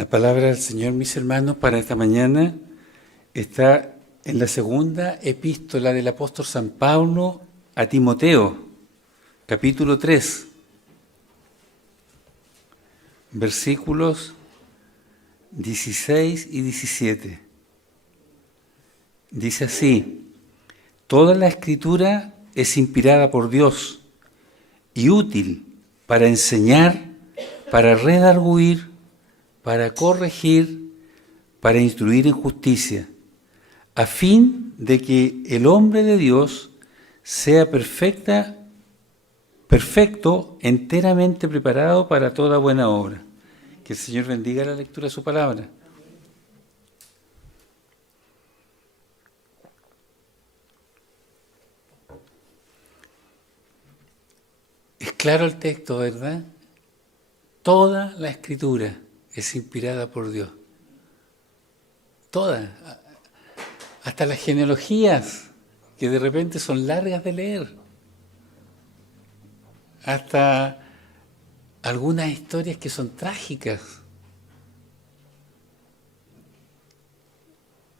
La palabra del Señor, mis hermanos, para esta mañana está en la segunda epístola del apóstol San Pablo a Timoteo, capítulo 3, versículos 16 y 17. Dice así: toda la Escritura es inspirada por Dios y útil para enseñar, para redarguir, para corregir, para instruir en justicia, a fin de que el hombre de Dios sea perfecto, enteramente preparado para toda buena obra. Que el Señor bendiga la lectura de su palabra. Es claro el texto, ¿verdad? Toda la Escritura es inspirada por Dios. Toda. Hasta las genealogías, que de repente son largas de leer. Hasta algunas historias que son trágicas.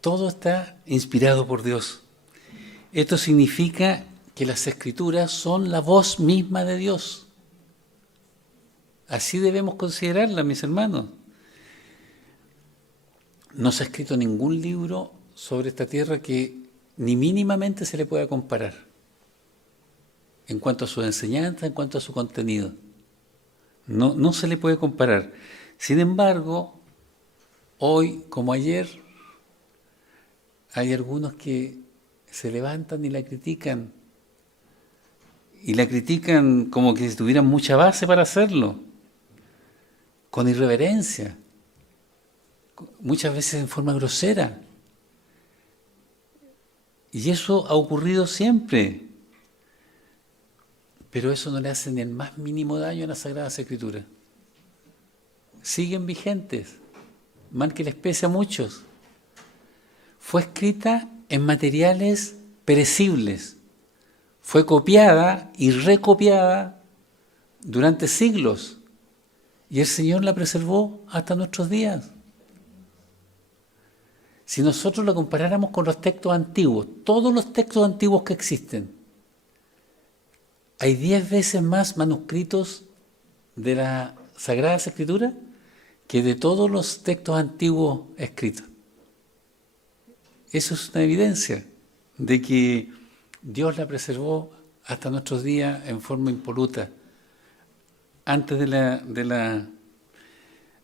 Todo está inspirado por Dios. Esto significa que las Escrituras son la voz misma de Dios. Así debemos considerarlas, mis hermanos. No se ha escrito ningún libro sobre esta tierra que ni mínimamente se le pueda comparar en cuanto a su enseñanza, en cuanto a su contenido. No se le puede comparar. Sin embargo, hoy como ayer, hay algunos que se levantan y la critican como que si tuvieran mucha base para hacerlo, con irreverencia, muchas veces en forma grosera. Y eso ha ocurrido siempre. Pero eso no le hace ni el más mínimo daño a las Sagradas Escrituras. Siguen vigentes, mal que les pese a muchos. Fue escrita en materiales perecibles. Fue copiada y recopiada durante siglos. Y el Señor la preservó hasta nuestros días. Si nosotros lo comparáramos con los textos antiguos, todos los textos antiguos que existen, hay 10 veces más manuscritos de la Sagrada Escritura que de todos los textos antiguos escritos. Eso es una evidencia de que Dios la preservó hasta nuestros días en forma impoluta. Antes de la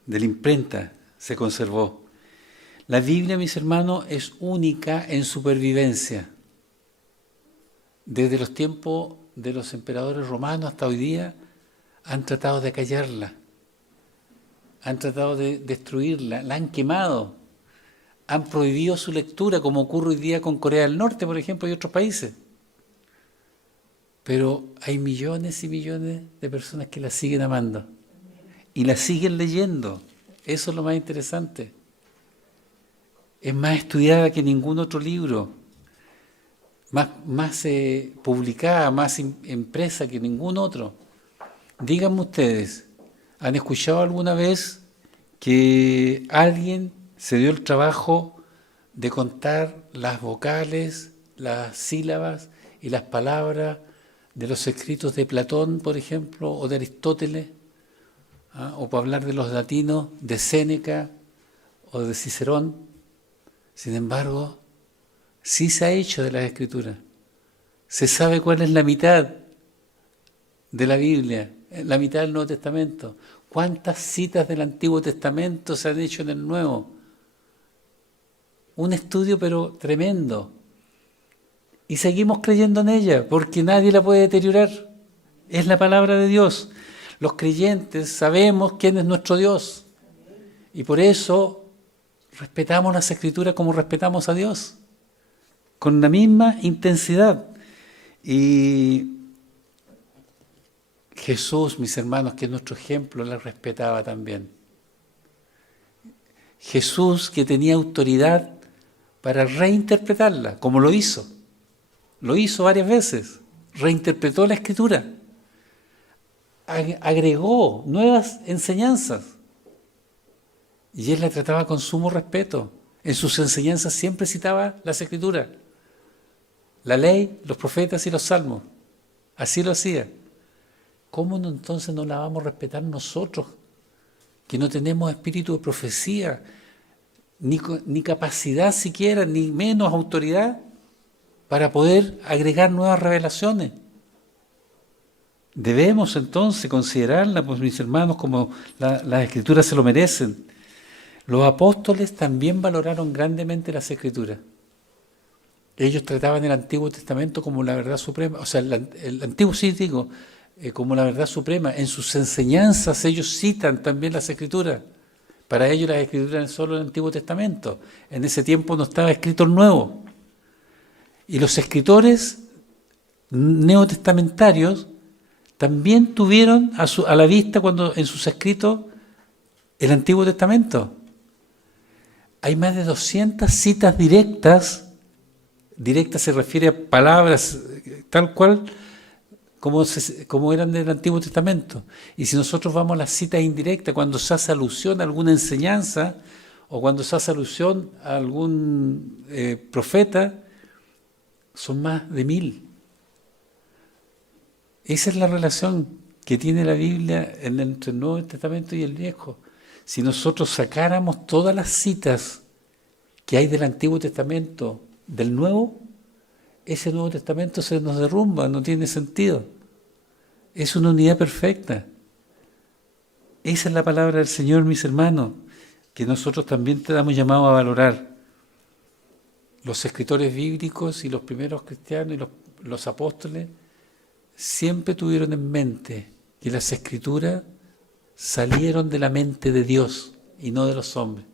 imprenta se conservó. La Biblia, mis hermanos, es única en supervivencia. Desde los tiempos de los emperadores romanos hasta hoy día han tratado de acallarla, han tratado de destruirla, la han quemado, han prohibido su lectura, como ocurre hoy día con Corea del Norte, por ejemplo, y otros países. Pero hay millones y millones de personas que la siguen amando y la siguen leyendo. Eso es lo más interesante. Es más estudiada que ningún otro libro, más publicada, más impresa que ningún otro. Díganme ustedes, ¿han escuchado alguna vez que alguien se dio el trabajo de contar las vocales, las sílabas y las palabras de los escritos de Platón, por ejemplo, o de Aristóteles? O para hablar de los latinos, de Séneca o de Cicerón? Sin embargo, sí se ha hecho de las Escrituras. Se sabe cuál es la mitad de la Biblia, la mitad del Nuevo Testamento. ¿Cuántas citas del Antiguo Testamento se han hecho en el Nuevo? Un estudio pero tremendo. Y seguimos creyendo en ella, porque nadie la puede deteriorar. Es la palabra de Dios. Los creyentes sabemos quién es nuestro Dios. Y por eso respetamos las Escrituras como respetamos a Dios, con la misma intensidad. Y Jesús, mis hermanos, que es nuestro ejemplo, la respetaba también. Jesús, que tenía autoridad para reinterpretarla, como lo hizo varias veces, reinterpretó la Escritura, agregó nuevas enseñanzas. y él la trataba con sumo respeto. En sus enseñanzas siempre citaba las Escrituras, la ley, los profetas y los salmos. Así lo hacía. ¿Cómo no, entonces no la vamos a respetar nosotros, que no tenemos espíritu de profecía, ni capacidad siquiera, ni menos autoridad para poder agregar nuevas revelaciones? Debemos entonces considerarla, pues mis hermanos, como las Escrituras se lo merecen. Los apóstoles también valoraron grandemente las Escrituras. Ellos trataban el Antiguo Testamento como la verdad suprema, o sea, el Antiguo sí digo, como la verdad suprema. En sus enseñanzas ellos citan también las Escrituras. Para ellos las Escrituras eran solo el Antiguo Testamento. En ese tiempo no estaba escrito el Nuevo. Y los escritores neotestamentarios también tuvieron a la vista cuando en sus escritos el Antiguo Testamento. Hay más de 200 citas directas se refiere a palabras tal cual como eran del Antiguo Testamento. Y si nosotros vamos a las citas indirectas, cuando se hace alusión a alguna enseñanza o cuando se hace alusión a algún profeta, son más de 1000. Esa es la relación que tiene la Biblia entre el Nuevo Testamento y el Viejo. Si nosotros sacáramos todas las citas que hay del Antiguo Testamento del Nuevo, ese Nuevo Testamento se nos derrumba, no tiene sentido. Es una unidad perfecta. Esa es la palabra del Señor, mis hermanos, que nosotros también te damos llamado a valorar. Los escritores bíblicos y los primeros cristianos y los apóstoles siempre tuvieron en mente que las Escrituras salieron de la mente de Dios y no de los hombres.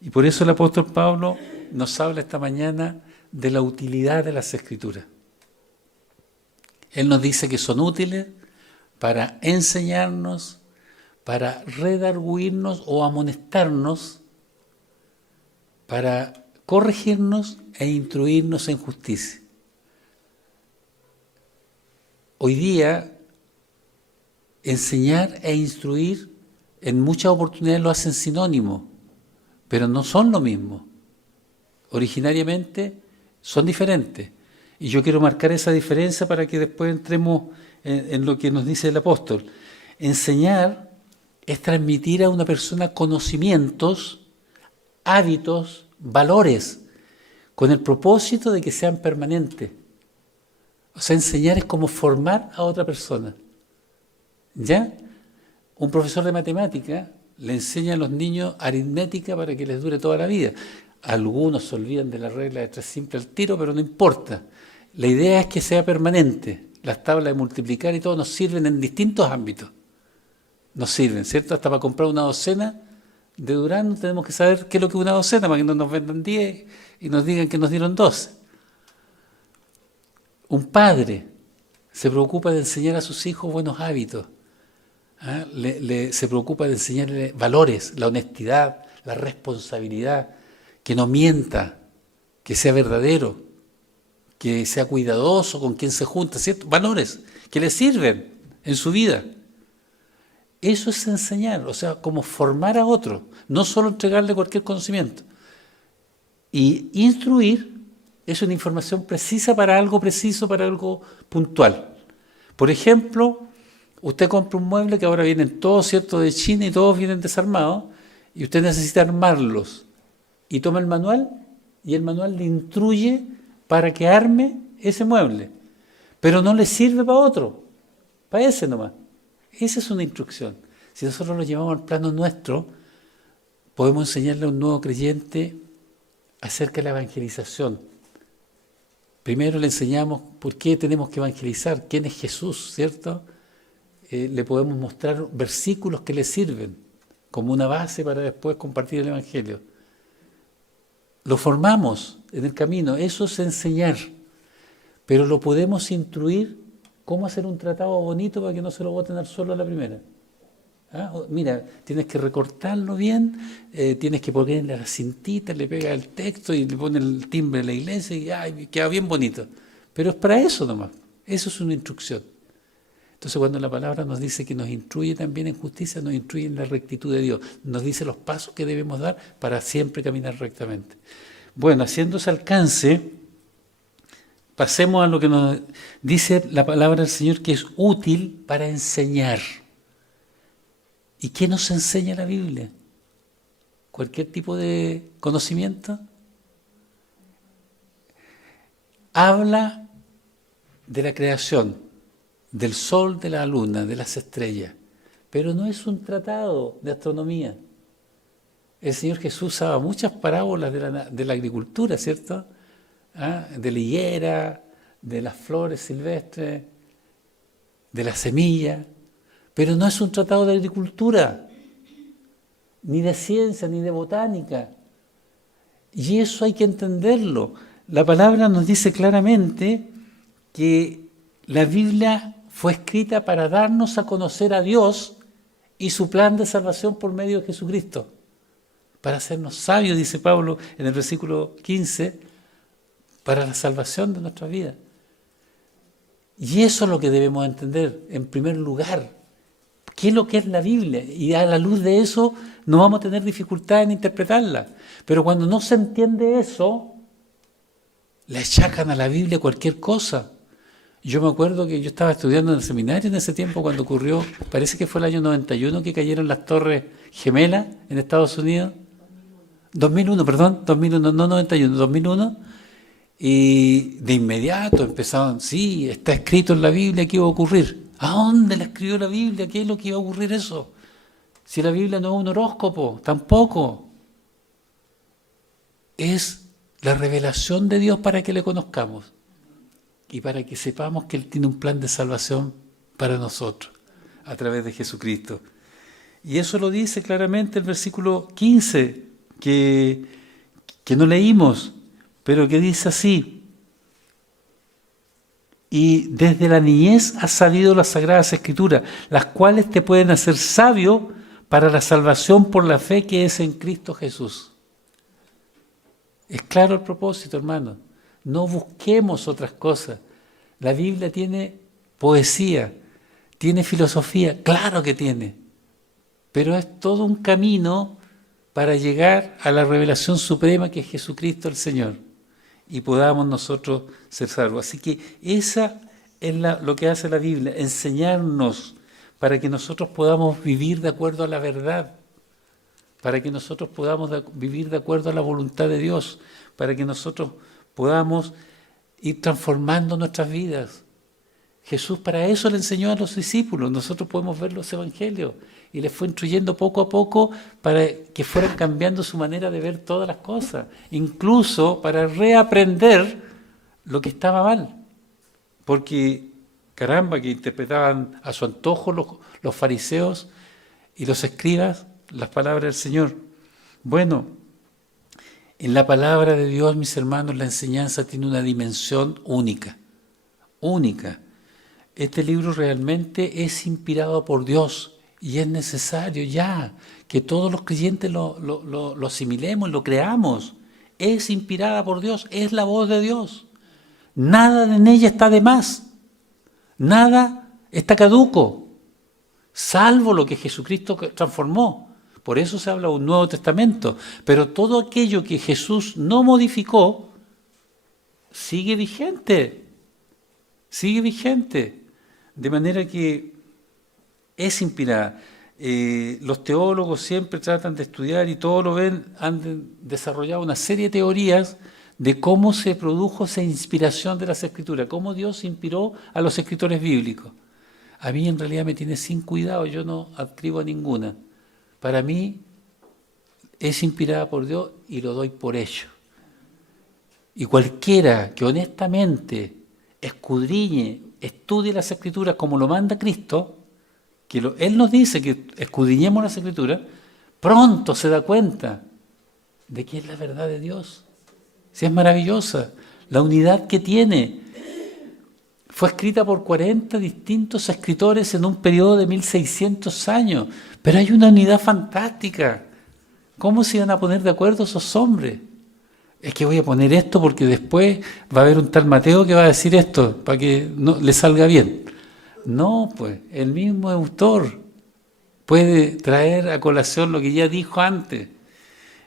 Y por eso el apóstol Pablo nos habla esta mañana de la utilidad de las Escrituras. Él nos dice que son útiles para enseñarnos, para redarguirnos o amonestarnos, para corregirnos e instruirnos en justicia. Hoy día, enseñar e instruir en muchas oportunidades lo hacen sinónimo, pero no son lo mismo. Originariamente son diferentes. Y yo quiero marcar esa diferencia para que después entremos en lo que nos dice el apóstol. Enseñar es transmitir a una persona conocimientos, hábitos, valores, con el propósito de que sean permanentes. O sea, enseñar es como formar a otra persona. ¿Ya? Un profesor de matemática le enseña a los niños aritmética para que les dure toda la vida. Algunos se olvidan de la regla de 3 simple al tiro, pero no importa. La idea es que sea permanente. Las tablas de multiplicar y todo nos sirven en distintos ámbitos. Nos sirven, ¿cierto? Hasta para comprar una docena de Durán tenemos que saber qué es lo que es una docena, para que no nos vendan 10 y nos digan que nos dieron 12. Un padre se preocupa de enseñar a sus hijos buenos hábitos. Se preocupa de enseñarle valores, la honestidad, la responsabilidad, que no mienta, que sea verdadero, que sea cuidadoso con quien se junta, ¿cierto? Valores que le sirven en su vida. Eso es enseñar, o sea, como formar a otro, no solo entregarle cualquier conocimiento. Y instruir es una información precisa para algo preciso, para algo puntual. Por ejemplo, usted compra un mueble que ahora vienen todos, ¿cierto?, de China y todos vienen desarmados, y usted necesita armarlos. Y toma el manual, y el manual le instruye para que arme ese mueble. Pero no le sirve para otro, para ese nomás. Esa es una instrucción. Si nosotros lo llevamos al plano nuestro, podemos enseñarle a un nuevo creyente acerca de la evangelización. Primero le enseñamos por qué tenemos que evangelizar, quién es Jesús, ¿cierto? Le podemos mostrar versículos que le sirven como una base para después compartir el Evangelio. Lo formamos en el camino, eso es enseñar, pero lo podemos instruir cómo hacer un tratado bonito para que no se lo boten al suelo a la primera. Mira, tienes que recortarlo bien, tienes que ponerle la cintita, le pega el texto y le pone el timbre de la iglesia y queda bien bonito. Pero es para eso nomás, eso es una instrucción. Entonces cuando la palabra nos dice que nos instruye también en justicia, nos instruye en la rectitud de Dios, nos dice los pasos que debemos dar para siempre caminar rectamente. Bueno, haciendo ese alcance, pasemos a lo que nos dice la palabra del Señor, que es útil para enseñar. ¿Y qué nos enseña la Biblia? ¿Cualquier tipo de conocimiento? Habla de la creación, del sol, de la luna, de las estrellas, pero no es un tratado de astronomía. El Señor Jesús usaba muchas parábolas de la agricultura, ¿cierto? De la higuera, de las flores silvestres, de la semilla, pero no es un tratado de agricultura, ni de ciencia, ni de botánica. Y eso hay que entenderlo. La palabra nos dice claramente que la Biblia fue escrita para darnos a conocer a Dios y su plan de salvación por medio de Jesucristo. Para hacernos sabios, dice Pablo en el versículo 15, para la salvación de nuestra vida. Y eso es lo que debemos entender, en primer lugar. ¿Qué es lo que es la Biblia? Y a la luz de eso no vamos a tener dificultad en interpretarla. Pero cuando no se entiende eso, le achacan a la Biblia cualquier cosa. Yo me acuerdo que yo estaba estudiando en el seminario en ese tiempo cuando ocurrió, parece que fue el año 91 que cayeron las Torres Gemelas en Estados Unidos. 2001, no 91, 2001. Y de inmediato empezaron, sí, está escrito en la Biblia que iba a ocurrir. ¿A dónde la escribió la Biblia? ¿Qué es lo que iba a ocurrir eso? Si la Biblia no es un horóscopo, tampoco. Es la revelación de Dios para que le conozcamos y para que sepamos que Él tiene un plan de salvación para nosotros a través de Jesucristo. Y eso lo dice claramente el versículo 15, que no leímos, pero que dice así: y desde la niñez has sabido las Sagradas Escrituras, las cuales te pueden hacer sabio para la salvación por la fe que es en Cristo Jesús. Es claro el propósito, hermano. No busquemos otras cosas. La Biblia tiene poesía, tiene filosofía, claro que tiene, pero es todo un camino para llegar a la revelación suprema que es Jesucristo el Señor y podamos nosotros ser salvos. Así que esa es lo que hace la Biblia, enseñarnos para que nosotros podamos vivir de acuerdo a la verdad, para que nosotros podamos vivir de acuerdo a la voluntad de Dios, para que nosotros podamos ir transformando nuestras vidas. Jesús para eso le enseñó a los discípulos. Nosotros podemos ver los evangelios y les fue instruyendo poco a poco para que fueran cambiando su manera de ver todas las cosas, incluso para reaprender lo que estaba mal. Porque, caramba, que interpretaban a su antojo los fariseos y los escribas las palabras del Señor. Bueno, en la palabra de Dios, mis hermanos, la enseñanza tiene una dimensión única, única. Este libro realmente es inspirado por Dios y es necesario ya que todos los creyentes lo asimilemos, lo creamos. Es inspirada por Dios, es la voz de Dios. Nada en ella está de más, nada está caduco, salvo lo que Jesucristo transformó. Por eso se habla de un Nuevo Testamento, pero todo aquello que Jesús no modificó sigue vigente, de manera que es inspirada. Los teólogos siempre tratan de estudiar y todos lo ven, han desarrollado una serie de teorías de cómo se produjo esa inspiración de las Escrituras, cómo Dios inspiró a los escritores bíblicos. A mí en realidad me tiene sin cuidado, yo no adscribo a ninguna. Para mí es inspirada por Dios y lo doy por hecho. Y cualquiera que honestamente escudriñe, estudie las Escrituras como lo manda Cristo, Él nos dice que escudriñemos las Escrituras, pronto se da cuenta de que es la verdad de Dios. Si es maravillosa, la unidad que tiene. Fue escrita por 40 distintos escritores en un periodo de 1600 años, pero hay una unidad fantástica. ¿Cómo se iban a poner de acuerdo esos hombres? Es que voy a poner esto porque después va a haber un tal Mateo que va a decir esto para que no le salga bien. No, pues, el mismo autor puede traer a colación lo que ya dijo antes.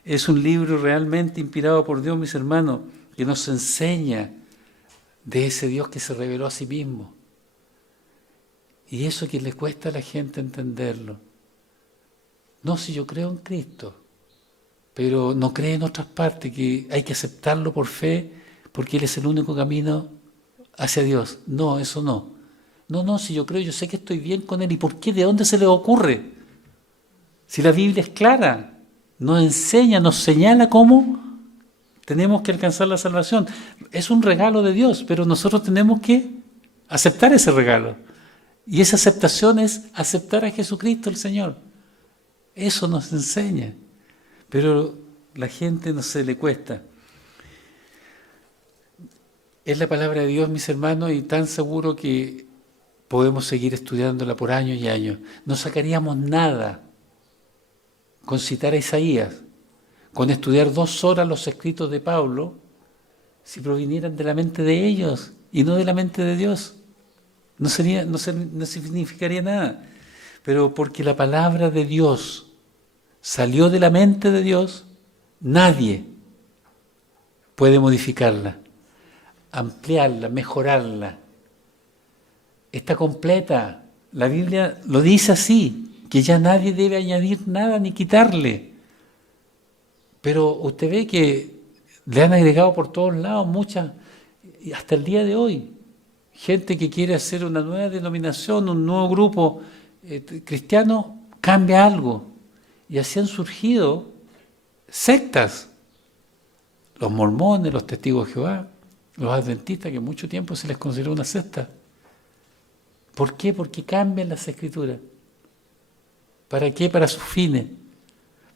Es un libro realmente inspirado por Dios, mis hermanos, que nos enseña de ese Dios que se reveló a sí mismo. Y eso que le cuesta a la gente entenderlo. No, si yo creo en Cristo, pero no creo en otras partes, que hay que aceptarlo por fe, porque Él es el único camino hacia Dios. No, eso no. No, si yo creo, yo sé que estoy bien con Él. ¿Y por qué? ¿De dónde se le ocurre? Si la Biblia es clara, nos enseña, nos señala cómo tenemos que alcanzar la salvación. Es un regalo de Dios, pero nosotros tenemos que aceptar ese regalo. Y esa aceptación es aceptar a Jesucristo el Señor. Eso nos enseña. Pero la gente no se le cuesta. Es la palabra de Dios, mis hermanos, y tan seguro que podemos seguir estudiándola por años y años. No sacaríamos nada con citar a Isaías, con estudiar 2 horas los escritos de Pablo, si provinieran de la mente de ellos y no de la mente de Dios. No significaría nada. Pero porque la palabra de Dios salió de la mente de Dios, nadie puede modificarla, ampliarla, mejorarla. Está completa. La Biblia lo dice así, que ya nadie debe añadir nada ni quitarle. Pero usted ve que le han agregado por todos lados muchas, hasta el día de hoy, gente que quiere hacer una nueva denominación, un nuevo grupo cristiano, cambia algo. Y así han surgido sectas. Los mormones, los testigos de Jehová, los adventistas, que mucho tiempo se les consideró una secta. ¿Por qué? Porque cambian las escrituras. ¿Para qué? Para sus fines.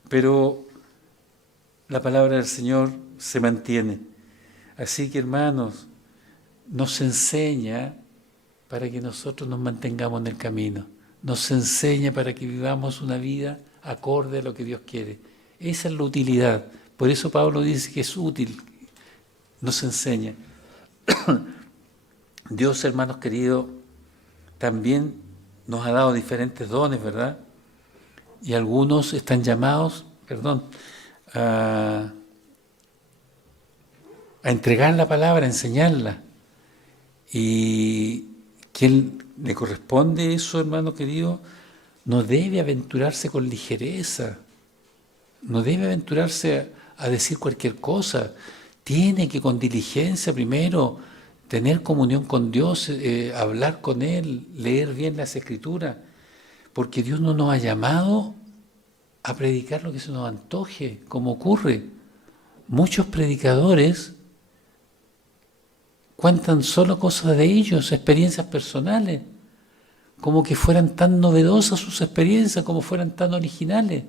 Pero la palabra del Señor se mantiene. Así que, hermanos, nos enseña para que nosotros nos mantengamos en el camino. Nos enseña para que vivamos una vida acorde a lo que Dios quiere. Esa es la utilidad. Por eso Pablo dice que es útil. Nos enseña. Dios, hermanos queridos, también nos ha dado diferentes dones, ¿verdad? Y algunos están llamados, a entregar la palabra, a enseñarla. Y quien le corresponde eso, hermano querido, no debe aventurarse con ligereza, no debe aventurarse a decir cualquier cosa. Tiene que con diligencia primero tener comunión con Dios, hablar con Él, leer bien las Escrituras, porque Dios no nos ha llamado a predicar lo que se nos antoje, como ocurre. Muchos predicadores cuentan solo cosas de ellos, experiencias personales, como que fueran tan novedosas sus experiencias, como fueran tan originales.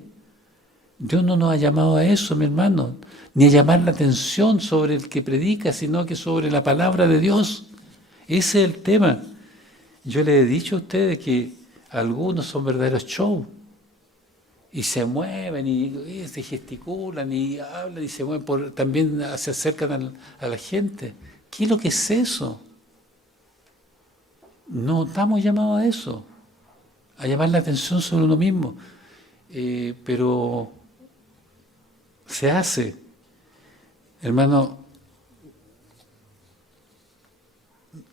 Dios no nos ha llamado a eso, mi hermano, ni a llamar la atención sobre el que predica, sino que sobre la palabra de Dios. Ese es el tema. Yo les he dicho a ustedes que algunos son verdaderos shows, y se mueven, y se gesticulan, y hablan, y se mueven, también se acercan a la gente. ¿Qué es lo que es eso? No estamos llamados a eso, a llamar la atención sobre uno mismo, pero se hace. Hermano,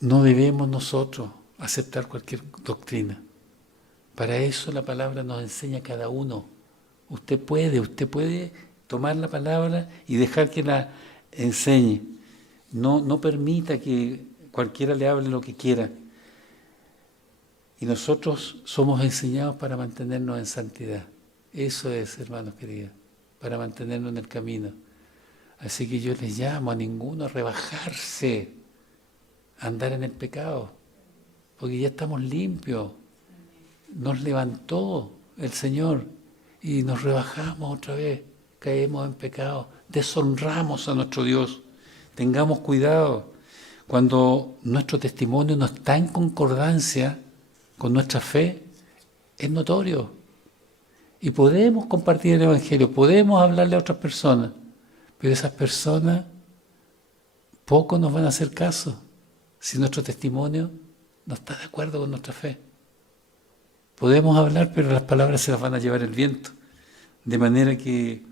no debemos nosotros aceptar cualquier doctrina. Para eso la palabra nos enseña a cada uno. Usted puede tomar la palabra y dejar que la enseñe. No permita que cualquiera le hable lo que quiera. Y nosotros somos enseñados para mantenernos en santidad. Eso es, hermanos queridos, para mantenernos en el camino. Así que yo les llamo a ninguno a rebajarse, a andar en el pecado, porque ya estamos limpios. Nos levantó el Señor y nos rebajamos otra vez, caemos en pecado, deshonramos a nuestro Dios. Tengamos cuidado cuando nuestro testimonio no está en concordancia con nuestra fe, es notorio. Y podemos compartir el Evangelio, podemos hablarle a otras personas, pero esas personas poco nos van a hacer caso si nuestro testimonio no está de acuerdo con nuestra fe. Podemos hablar, pero las palabras se las van a llevar el viento. De manera que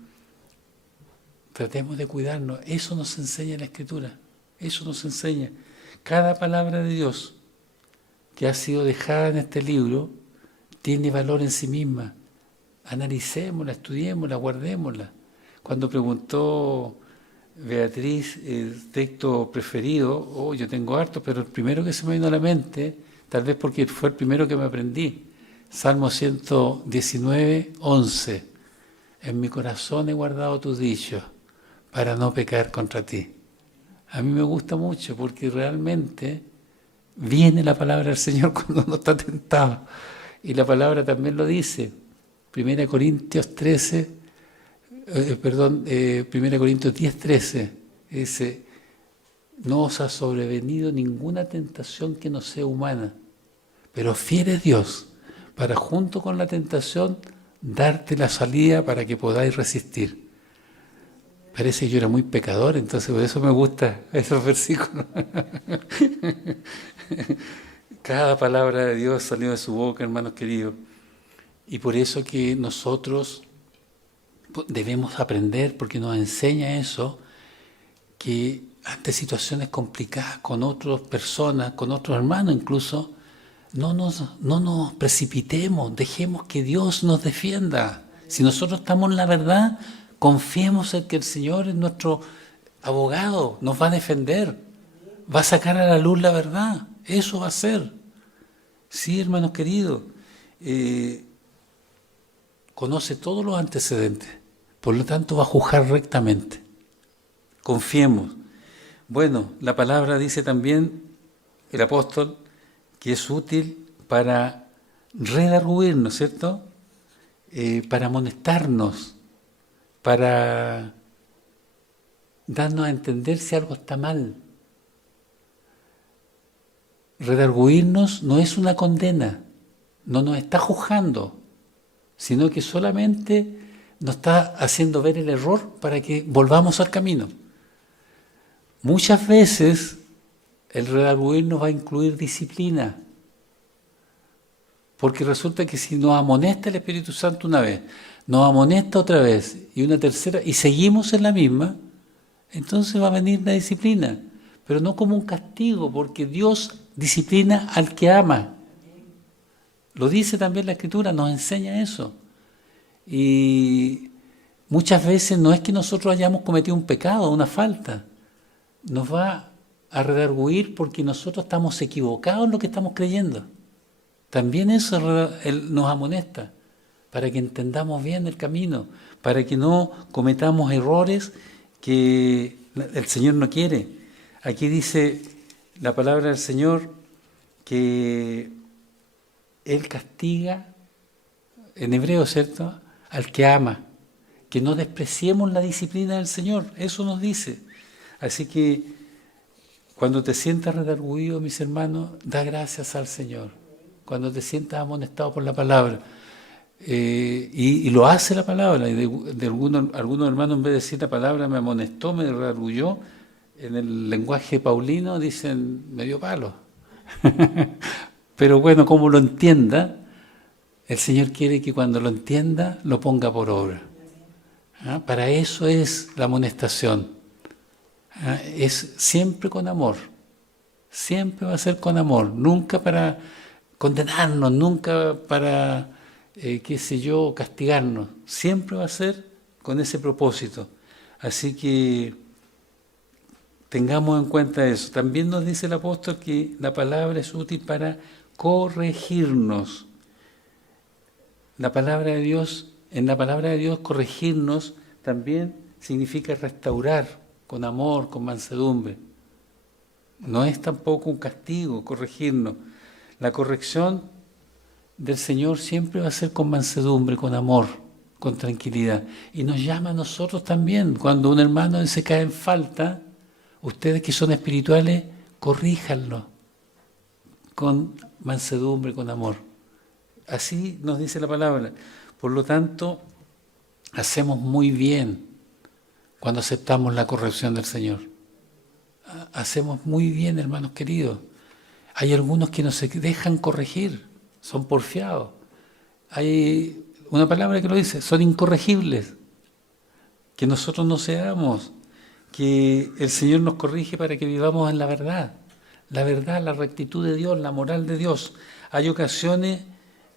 tratemos de cuidarnos. Eso nos enseña la Escritura. Eso nos enseña. Cada palabra de Dios que ha sido dejada en este libro tiene valor en sí misma. Analicémosla, estudiémosla, guardémosla. Cuando preguntó Beatriz el texto preferido, yo tengo harto, pero el primero que se me vino a la mente, tal vez porque fue el primero que me aprendí, Salmo 119, 11. En mi corazón he guardado tus dichos para no pecar contra ti. A mí me gusta mucho porque realmente viene la palabra del Señor cuando uno está tentado. Y la palabra también lo dice. 1 Corintios 13, 1 Corintios 10, 13, dice, no os ha sobrevenido ninguna tentación que no sea humana, pero fiel es Dios para junto con la tentación darte la salida para que podáis resistir. Parece que yo era muy pecador, entonces por eso me gustan esos versículos. Cada palabra de Dios salió de su boca, hermanos queridos. Y por eso que nosotros debemos aprender, porque nos enseña eso, que ante situaciones complicadas con otras personas, con otros hermanos incluso, no nos precipitemos, dejemos que Dios nos defienda. Si nosotros estamos en la verdad, confiemos en que el Señor es nuestro abogado, nos va a defender, va a sacar a la luz la verdad, eso va a ser. Sí, hermanos queridos, conoce todos los antecedentes, por lo tanto va a juzgar rectamente. Confiemos. Bueno, la palabra dice también, el apóstol, que es útil para redarguirnos, ¿cierto? Para amonestarnos, para darnos a entender si algo está mal. Redarguirnos no es una condena, no nos está juzgando, sino que solamente nos está haciendo ver el error para que volvamos al camino. Muchas veces el redarguirnos va a incluir disciplina, porque resulta que si nos amonesta el Espíritu Santo una vez, nos amonesta otra vez y una tercera, y seguimos en la misma, entonces va a venir la disciplina, pero no como un castigo, porque Dios disciplina al que ama. Lo dice también la Escritura, nos enseña eso. Y muchas veces no es que nosotros hayamos cometido un pecado, una falta, nos va a redarguir porque nosotros estamos equivocados en lo que estamos creyendo. También eso nos amonesta, para que entendamos bien el camino, para que no cometamos errores que el Señor no quiere. Aquí dice la palabra del Señor que Él castiga, en hebreo, ¿cierto?, al que ama, que no despreciemos la disciplina del Señor, eso nos dice. Así que cuando te sientas redarguido, mis hermanos, da gracias al Señor. Cuando te sientas amonestado por la palabra, y lo hace la palabra, y de algunos hermanos, en vez de decir la palabra me amonestó, me redarguyó, en el lenguaje paulino dicen me dio palo. Pero bueno, como lo entienda, el Señor quiere que cuando lo entienda, lo ponga por obra. Para eso es la amonestación. Es siempre con amor. Siempre va a ser con amor. Nunca para condenarnos, nunca para, castigarnos. Siempre va a ser con ese propósito. Así que tengamos en cuenta eso. También nos dice el apóstol que la palabra es útil para corregirnos. La palabra de Dios, en la palabra de Dios, corregirnos también significa restaurar con amor, con mansedumbre. No es tampoco un castigo corregirnos. La corrección del Señor siempre va a ser con mansedumbre, con amor, con tranquilidad. Y nos llama a nosotros también. Cuando un hermano se cae en falta, ustedes que son espirituales, corríjanlo con mansedumbre, con amor. Así nos dice la palabra. Por lo tanto, hacemos muy bien cuando aceptamos la corrección del Señor. Hacemos muy bien, hermanos queridos. Hay algunos que no se dejan corregir, son porfiados. Hay una palabra que lo dice, son incorregibles. Que nosotros no seamos, que el Señor nos corrige para que vivamos en la verdad, la rectitud de Dios, la moral de Dios. Hay ocasiones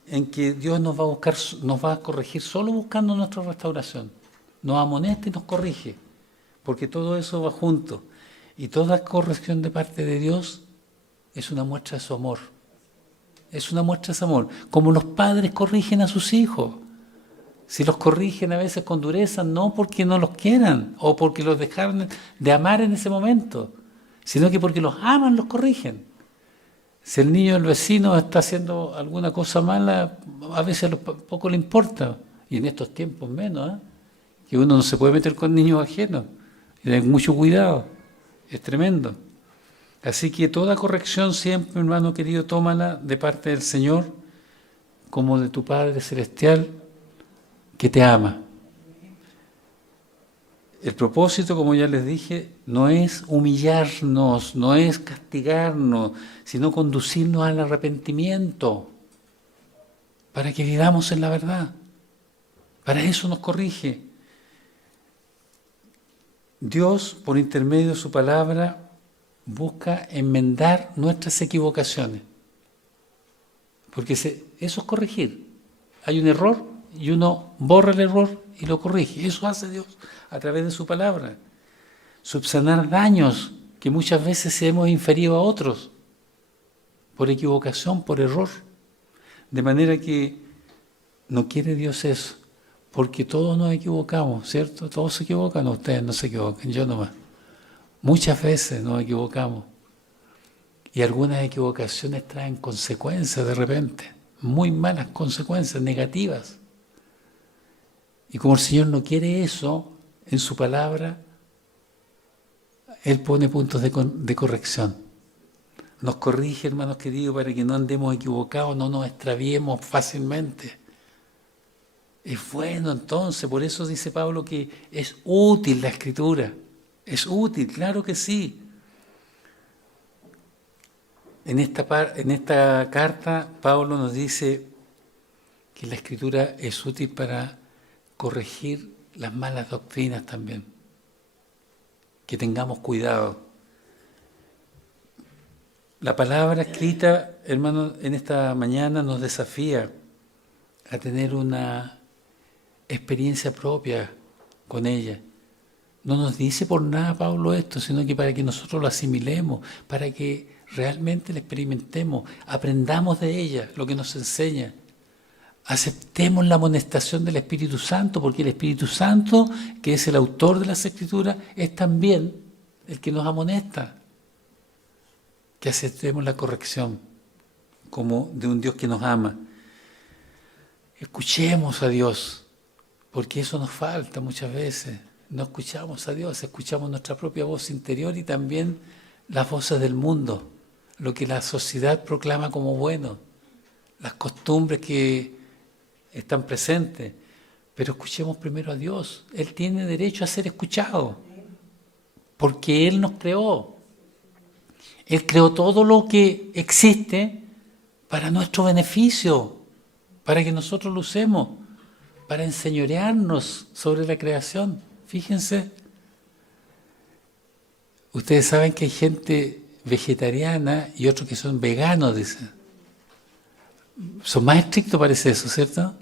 en que Dios nos va a buscar, nos va a corregir solo buscando nuestra restauración. Nos amonesta y nos corrige, porque todo eso va junto. Y toda corrección de parte de Dios es una muestra de su amor. Es una muestra de su amor. Como los padres corrigen a sus hijos. Si los corrigen a veces con dureza, no porque no los quieran o porque los dejaron de amar en ese momento, sino que porque los aman, los corrigen. Si el niño del vecino está haciendo alguna cosa mala, a veces poco le importa. Y en estos tiempos menos, que uno no se puede meter con niños ajenos. Y tener mucho cuidado. Es tremendo. Así que toda corrección siempre, hermano querido, tómala de parte del Señor, como de tu Padre Celestial, que te ama. El propósito, como ya les dije, no es humillarnos, no es castigarnos, sino conducirnos al arrepentimiento, para que vivamos en la verdad. Para eso nos corrige. Dios, por intermedio de su palabra, busca enmendar nuestras equivocaciones. Porque eso es corregir. Hay un error y uno borra el error y lo corrige. Eso hace Dios a través de su palabra. Subsanar daños que muchas veces hemos inferido a otros por equivocación, por error. De manera que no quiere Dios eso, porque todos nos equivocamos, ¿cierto? Todos se equivocan, ustedes no se equivocan, yo nomás. Muchas veces nos equivocamos y algunas equivocaciones traen consecuencias de repente, muy malas consecuencias, negativas. Y como el Señor no quiere eso, en su palabra, Él pone puntos de corrección. Nos corrige, hermanos queridos, para que no andemos equivocados, no nos extraviemos fácilmente. Es bueno entonces, por eso dice Pablo que es útil la Escritura. Es útil, claro que sí. En esta carta, Pablo nos dice que la Escritura es útil para corregir las malas doctrinas también. Que tengamos cuidado. La palabra escrita, hermanos, en esta mañana nos desafía a tener una experiencia propia con ella. No nos dice por nada Pablo esto, sino que para que nosotros lo asimilemos, para que realmente la experimentemos, aprendamos de ella lo que nos enseña. Aceptemos la amonestación del Espíritu Santo, porque el Espíritu Santo, que es el autor de las Escrituras, es también el que nos amonesta. Que aceptemos la corrección como de un Dios que nos ama. Escuchemos a Dios, porque eso nos falta muchas veces. No escuchamos a Dios, escuchamos nuestra propia voz interior y también las voces del mundo, lo que la sociedad proclama como bueno, las costumbres que están presentes. Pero escuchemos primero a Dios. Él tiene derecho a ser escuchado, porque Él nos creó. Él creó todo lo que existe para nuestro beneficio, para que nosotros lo usemos, para enseñorearnos sobre la creación. Fíjense, ustedes saben que hay gente vegetariana y otros que son veganos, dicen. Son más estrictos, parece eso, ¿cierto?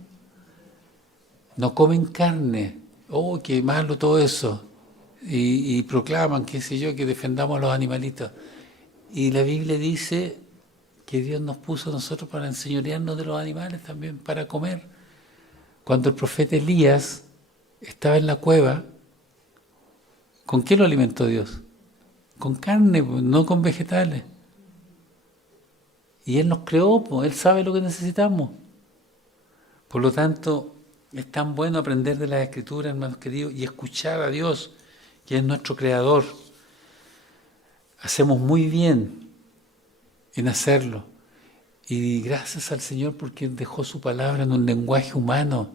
No comen carne. Oh, qué malo todo eso. Y proclaman, qué sé yo, que defendamos a los animalitos. Y la Biblia dice que Dios nos puso a nosotros para enseñorearnos de los animales también, para comer. Cuando el profeta Elías estaba en la cueva, ¿con qué lo alimentó Dios? Con carne, no con vegetales. Y Él nos creó, Él sabe lo que necesitamos. Por lo tanto, es tan bueno aprender de las Escrituras, hermanos queridos, y escuchar a Dios, que es nuestro Creador. Hacemos muy bien en hacerlo. Y gracias al Señor porque Él dejó su palabra en un lenguaje humano.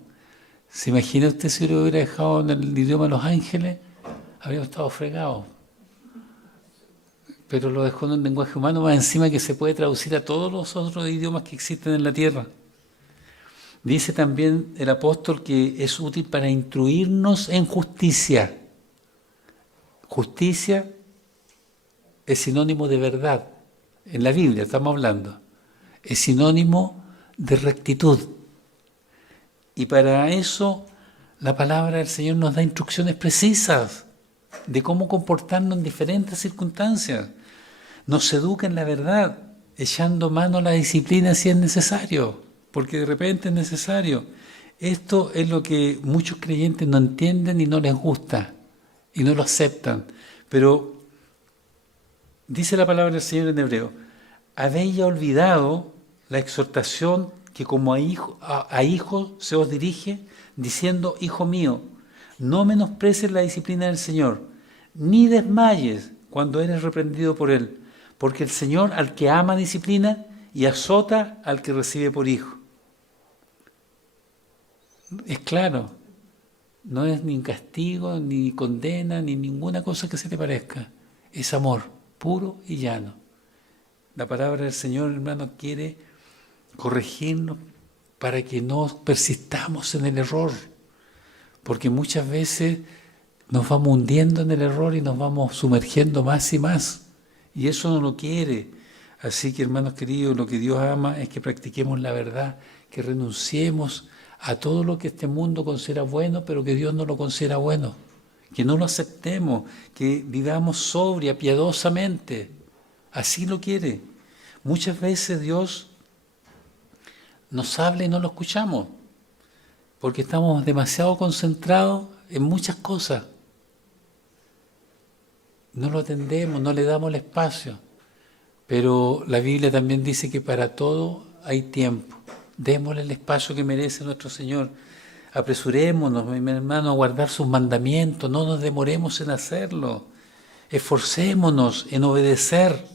¿Se imagina usted si lo hubiera dejado en el idioma de los ángeles? Habríamos estado fregados. pero lo dejó en un lenguaje humano, más encima que se puede traducir a todos los otros idiomas que existen en la tierra. Dice también el apóstol que es útil para instruirnos en justicia. Justicia es sinónimo de verdad. En la Biblia estamos hablando. Es sinónimo de rectitud. Y para eso la palabra del Señor nos da instrucciones precisas de cómo comportarnos en diferentes circunstancias. Nos educa en la verdad, echando mano a la disciplina si es necesario, porque de repente es necesario. Esto es lo que muchos creyentes no entienden y no les gusta, y no lo aceptan. Pero dice la palabra del Señor en hebreo, habéis ya olvidado la exhortación que como a hijo se os dirige, diciendo, hijo mío, no menosprecies la disciplina del Señor, ni desmayes cuando eres reprendido por Él, porque el Señor al que ama disciplina y azota al que recibe por hijo. Es claro, no es ni castigo, ni condena, ni ninguna cosa que se te parezca. Es amor, puro y llano. La palabra del Señor, hermano, quiere corregirnos para que no persistamos en el error, porque muchas veces nos vamos hundiendo en el error y nos vamos sumergiendo más y más, y eso no lo quiere. Así que, hermanos queridos, lo que Dios ama es que practiquemos la verdad, que renunciemos a todo lo que este mundo considera bueno, pero que Dios no lo considera bueno, que no lo aceptemos, que vivamos sobria, piadosamente. Así lo quiere. Muchas veces Dios nos habla y no lo escuchamos, porque estamos demasiado concentrados en muchas cosas. No lo atendemos, no le damos el espacio. Pero la Biblia también dice que para todo hay tiempo. Démosle el espacio que merece nuestro Señor. Apresurémonos, mi hermano, a guardar sus mandamientos. No nos demoremos en hacerlo. Esforcémonos en obedecer.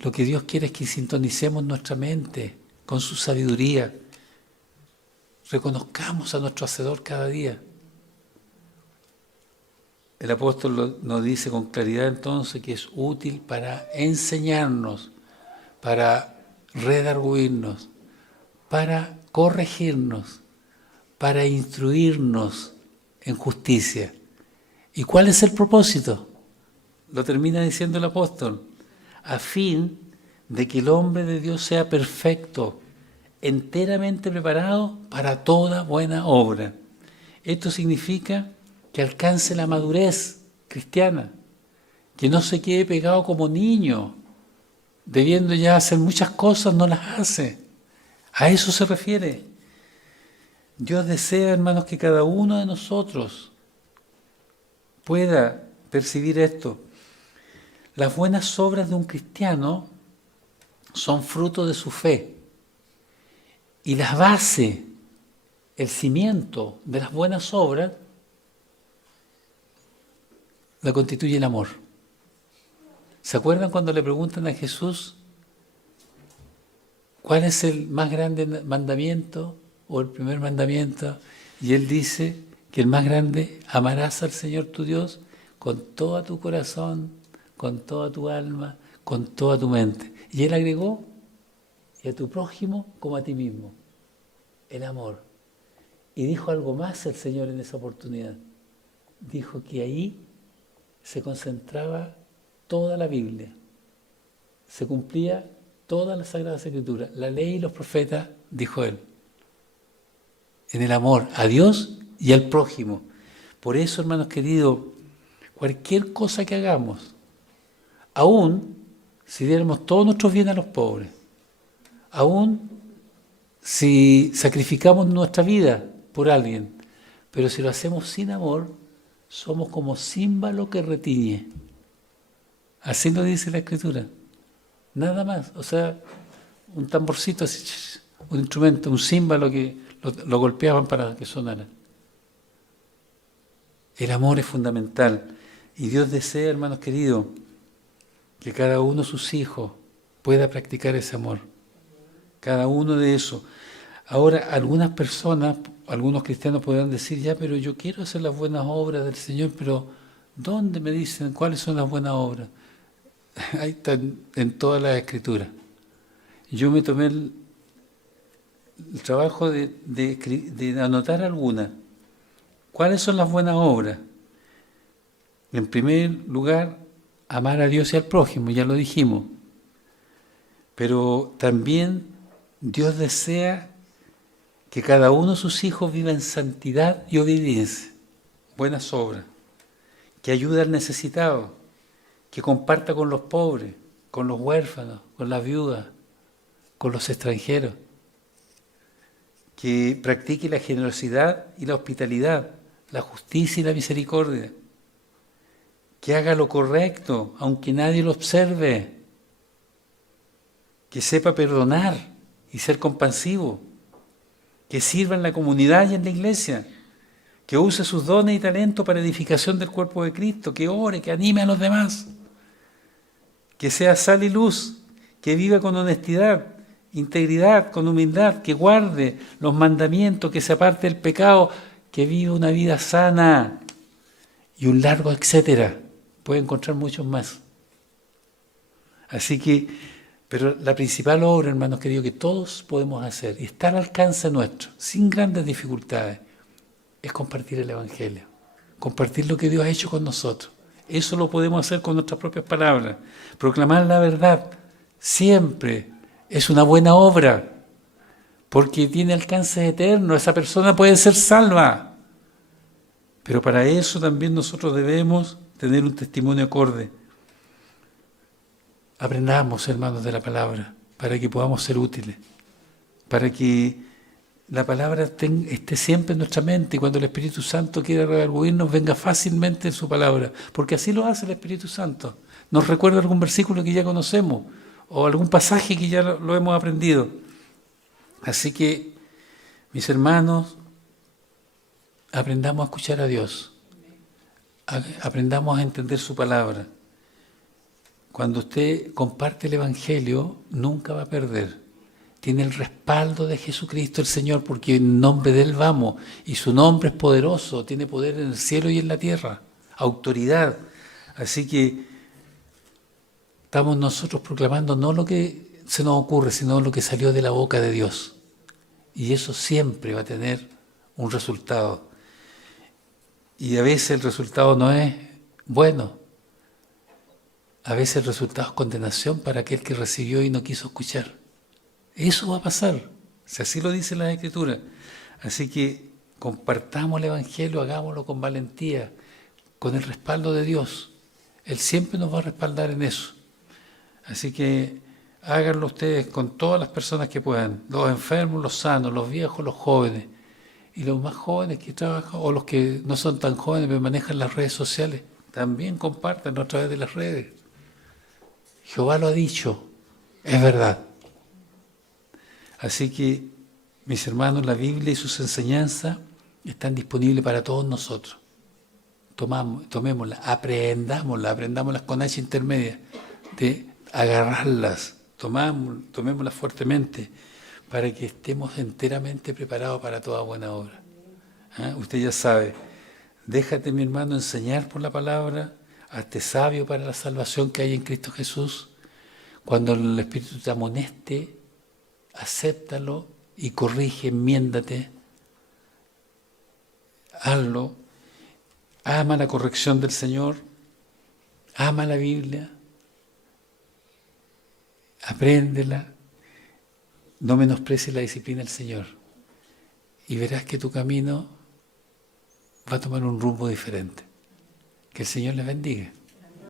Lo que Dios quiere es que sintonicemos nuestra mente con su sabiduría. Reconozcamos a nuestro Hacedor cada día. El apóstol nos dice con claridad entonces que es útil para enseñarnos, para redarguirnos, para corregirnos, para instruirnos en justicia. ¿Y cuál es el propósito? Lo termina diciendo el apóstol, a fin de que el hombre de Dios sea perfecto, enteramente preparado para toda buena obra. Esto significa que alcance la madurez cristiana, que no se quede pegado como niño, debiendo ya hacer muchas cosas, no las hace. A eso se refiere. Dios desea, hermanos, que cada uno de nosotros pueda percibir esto. Las buenas obras de un cristiano son fruto de su fe. Y la base, el cimiento de las buenas obras, la constituye el amor. ¿Se acuerdan cuando le preguntan a Jesús cuál es el más grande mandamiento o el primer mandamiento? Y Él dice que el más grande, amarás al Señor tu Dios con todo tu corazón, con toda tu alma, con toda tu mente. Y Él agregó, y a tu prójimo como a ti mismo, el amor. Y dijo algo más el Señor en esa oportunidad. Dijo que ahí se concentraba toda la Biblia, se cumplía toda la Sagrada Escritura, la ley y los profetas, dijo Él, en el amor a Dios y al prójimo. Por eso, hermanos queridos, cualquier cosa que hagamos, aún si diéramos todos nuestros bienes a los pobres, aún si sacrificamos nuestra vida por alguien, pero si lo hacemos sin amor, somos como címbalo que retiñe. Así lo dice la Escritura. Nada más. O sea, un tamborcito así, un instrumento, un címbalo que lo golpeaban para que sonara. El amor es fundamental. Y Dios desea, hermanos queridos, que cada uno de sus hijos pueda practicar ese amor. Cada uno de esos. Ahora, algunas personas, algunos cristianos podrán decir, ya, pero yo quiero hacer las buenas obras del Señor, pero ¿Dónde me dicen cuáles son las buenas obras? Ahí están en todas las escrituras. Yo me tomé el trabajo de anotar algunas. ¿Cuáles son las buenas obras? En primer lugar, amar a Dios y al prójimo, ya lo dijimos. Pero también Dios desea que cada uno de sus hijos viva en santidad y obediencia, buenas obras, que ayude al necesitado, que comparta con los pobres, con los huérfanos, con las viudas, con los extranjeros, que practique la generosidad y la hospitalidad, la justicia y la misericordia, que haga lo correcto, aunque nadie lo observe, que sepa perdonar y ser compasivo, que sirva en la comunidad y en la iglesia, que use sus dones y talentos para edificación del cuerpo de Cristo, que ore, que anime a los demás, que sea sal y luz, que viva con honestidad, integridad, con humildad, que guarde los mandamientos, que se aparte del pecado, que viva una vida sana y un largo etcétera. Puede encontrar muchos más. Así que, pero la principal obra, hermanos queridos, que todos podemos hacer y está al alcance nuestro, sin grandes dificultades, es compartir el Evangelio, compartir lo que Dios ha hecho con nosotros. Eso lo podemos hacer con nuestras propias palabras. Proclamar la verdad siempre es una buena obra, porque tiene alcance eterno. Esa persona puede ser salva. Pero para eso también nosotros debemos tener un testimonio acorde. Aprendamos, hermanos, de la palabra, para que podamos ser útiles, para que la palabra esté siempre en nuestra mente y cuando el Espíritu Santo quiera redarguirnos, venga fácilmente en su palabra, porque así lo hace el Espíritu Santo. Nos recuerda algún versículo que ya conocemos o algún pasaje que ya lo hemos aprendido. Así que, mis hermanos, aprendamos a escuchar a Dios, aprendamos a entender su palabra. Cuando usted comparte el Evangelio, nunca va a perder. Tiene el respaldo de Jesucristo el Señor, porque en nombre de Él vamos, y su nombre es poderoso, tiene poder en el cielo y en la tierra, autoridad. Así que estamos nosotros proclamando no lo que se nos ocurre, sino lo que salió de la boca de Dios. Y eso siempre va a tener un resultado. Y a veces el resultado no es bueno. A veces el resultado es condenación para aquel que recibió y no quiso escuchar. Eso va a pasar, si así lo dice la Escritura. Así que compartamos el Evangelio, hagámoslo con valentía, con el respaldo de Dios. Él siempre nos va a respaldar en eso. Así que háganlo ustedes con todas las personas que puedan, los enfermos, los sanos, los viejos, los jóvenes. Y los más jóvenes que trabajan, o los que no son tan jóvenes, pero manejan las redes sociales, también compartan a través de las redes. Jehová lo ha dicho, es verdad. Así que, mis hermanos, la Biblia y sus enseñanzas están disponibles para todos nosotros. Tomémoslas, aprendámoslas con H intermedia, de agarrarlas, tomémoslas fuertemente, para que estemos enteramente preparados para toda buena obra. Usted ya sabe, déjate, mi hermano, enseñar por la palabra, hazte sabio para la salvación que hay en Cristo Jesús. Cuando el Espíritu te amoneste, acéptalo y corrige, enmiéndate, hazlo, ama la corrección del Señor, ama la Biblia, apréndela, no menosprecies la disciplina del Señor y verás que tu camino va a tomar un rumbo diferente. Que el Señor les bendiga.